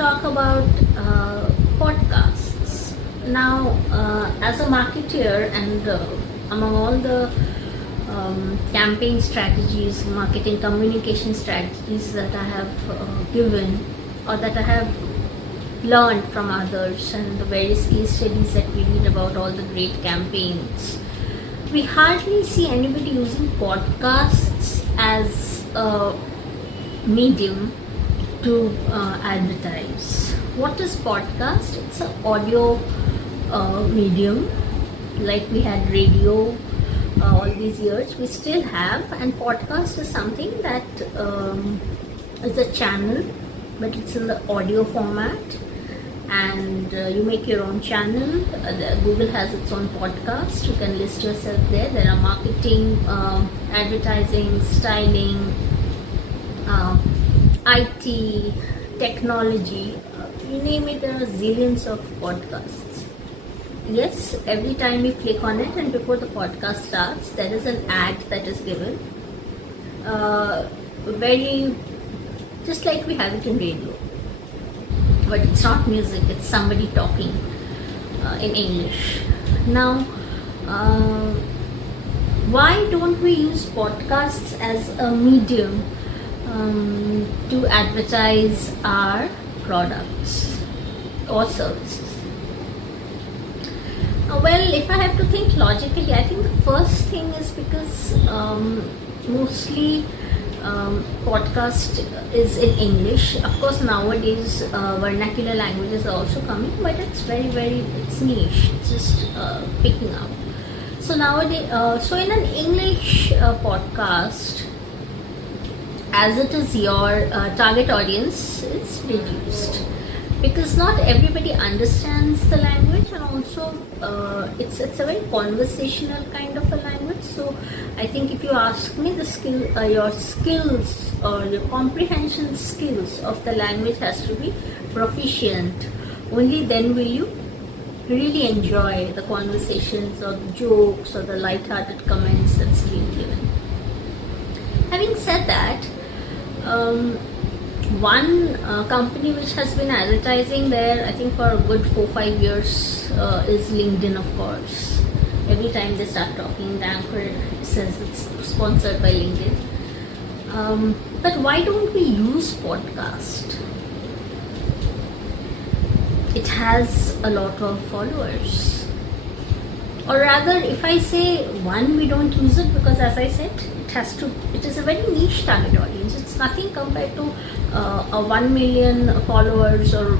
talk about podcasts. Now, as a marketer and among all the campaign strategies, marketing communication strategies that I have given or that I have learned from others and the various case studies that we read about all the great campaigns, we hardly see anybody using podcasts as a medium to advertise. What is podcast? It's an audio medium, like we had radio all these years, we still have, and podcast is something that is a channel, but it's in the audio format, and you make your own channel. Google has its own podcast. You can list yourself there. There are marketing, advertising, styling, IT, technology, you name it, there are zillions of podcasts. Yes, every time you click on it and before the podcast starts, there is an ad that is given. Very, just like we have it in radio. But it's not music, it's somebody talking in English. Now, why don't we use podcasts as a medium to advertise our products or services? Well, if I have to think logically, I think the first thing is because mostly podcast is in English. Of course, nowadays vernacular languages are also coming, but it's it's niche. It's just picking up. So nowadays, so in an English podcast, as it is your target audience is reduced, because not everybody understands the language, and also it's a very conversational kind of a language. So I think if you ask me, your skills or your comprehension skills of the language has to be proficient. Only then will you really enjoy the conversations or the jokes or the light-hearted comments that's being given. Having said that, one company which has been advertising there, I think for a good 4-5 years, is LinkedIn, of course. Every time they start talking, the anchor says it's sponsored by LinkedIn. But why don't we use podcast? It has a lot of followers. Or rather, if I say one, we don't use it because, as I said, it is a very niche target audience. It's nothing compared to a 1 million followers or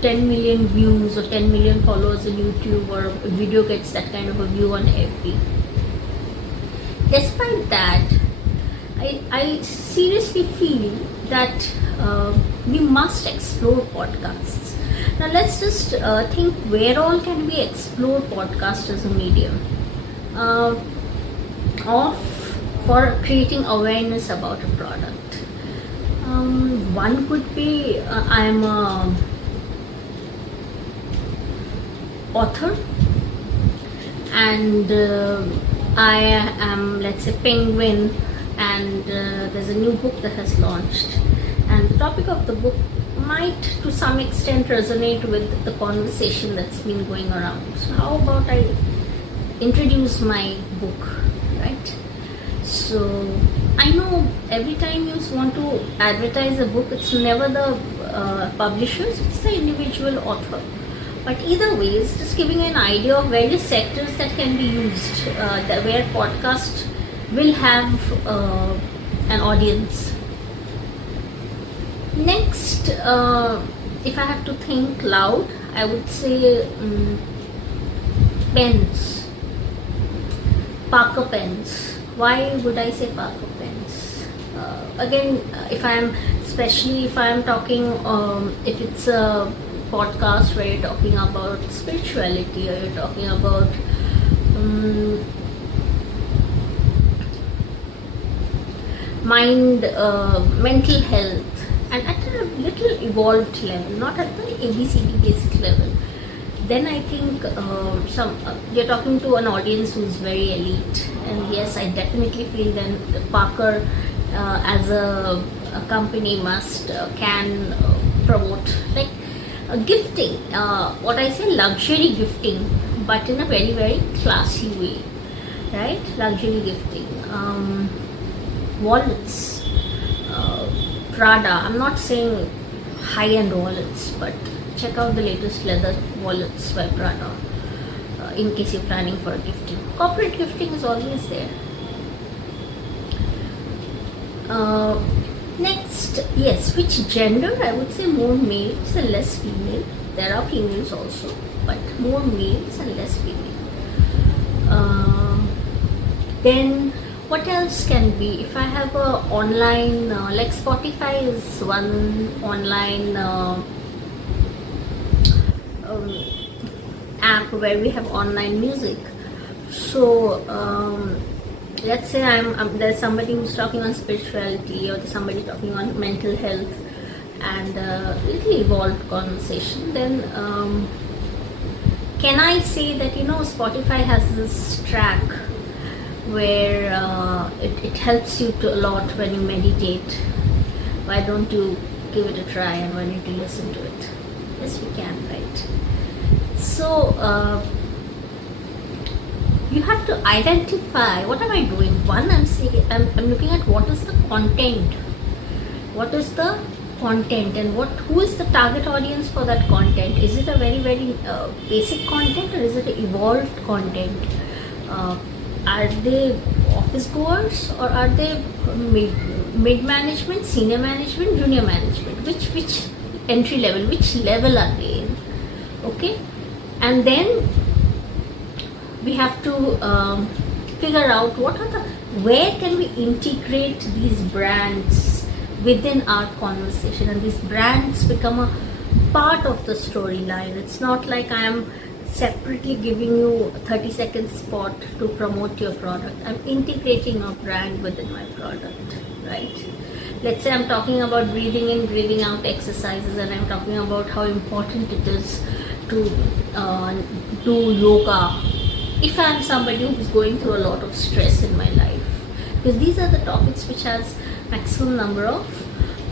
10 million views or 10 million followers on YouTube, or a video gets that kind of a view on FB. Despite that, I seriously feel that we must explore podcasts. Now let's just think, where all can we explore podcast as a medium for creating awareness about a product. One could be, I'm a author, and I am, let's say, Penguin, and there's a new book that has launched, and the topic of the book might to some extent resonate with the conversation that's been going around. So how about I introduce my book, right? So I know every time you want to advertise a book, it's never the publishers, it's the individual author. But either way, it's just giving an idea of various sectors that can be used, where podcast will have an audience. Next, if I have to think loud, I would say pens, Parker pens. Why would I say Parker pens? Again, if I'm talking, if it's a podcast where you're talking about spirituality, or you're talking about mental health, and at a little evolved level, not at the ABCD basic level, then I think you're talking to an audience who's very elite. And yes, I definitely feel then Parker as a company can promote, like gifting, what I say, luxury gifting, but in a very, very classy way, right? Luxury gifting, wallets, Prada. I'm not saying high-end wallets, but check out the latest leather wallets by Prada, in case you're planning for gifting. Corporate gifting is always there. Next, yes, which gender? I would say more males and less female. There are females also, but more males and less female. Then what else can be? If I have a online, like Spotify is one online app where we have online music. So let's say there's somebody who's talking on spirituality, or there's somebody talking on mental health, and little evolved conversation. Then can I say that Spotify has this track where it helps you a lot when you meditate? Why don't you give it a try, and why don't you listen to it? Yes, we can, right? So you have to identify, what am I doing? One, I'm looking at what is the content. What is the content, and who is the target audience for that content? Is it a very, very basic content, or is it evolved content? Are they office goers, or are they mid management, senior management, junior management? Which entry level, which level are they in? Okay, and then we have to figure out where can we integrate these brands within our conversation, and these brands become a part of the storyline. It's not like I am separately giving you a 30-second spot to promote your product. I'm integrating a brand within my product, right? Let's say I'm talking about breathing in, breathing out exercises, and I'm talking about how important it is to do yoga if I'm somebody who's going through a lot of stress in my life, because these are the topics which has maximum number of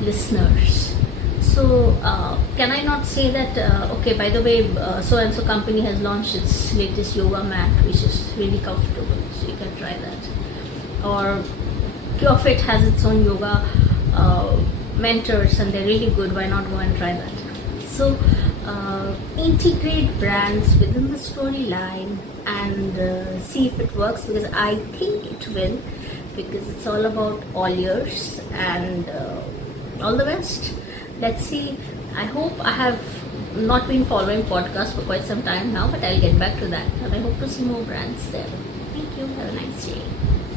listeners. So can I not say that okay, by the way, so and so company has launched its latest yoga mat, which is really comfortable, so you can try that. Or PureFit has its own yoga mentors, and they're really good. Why not go and try that? So integrate brands within the storyline and see if it works, because I think it will, because it's all about all ears. And all the best. Let's see. I hope I have not been following podcasts for quite some time now, but I'll get back to that, and I hope to see more brands there. Thank you. Have a nice day.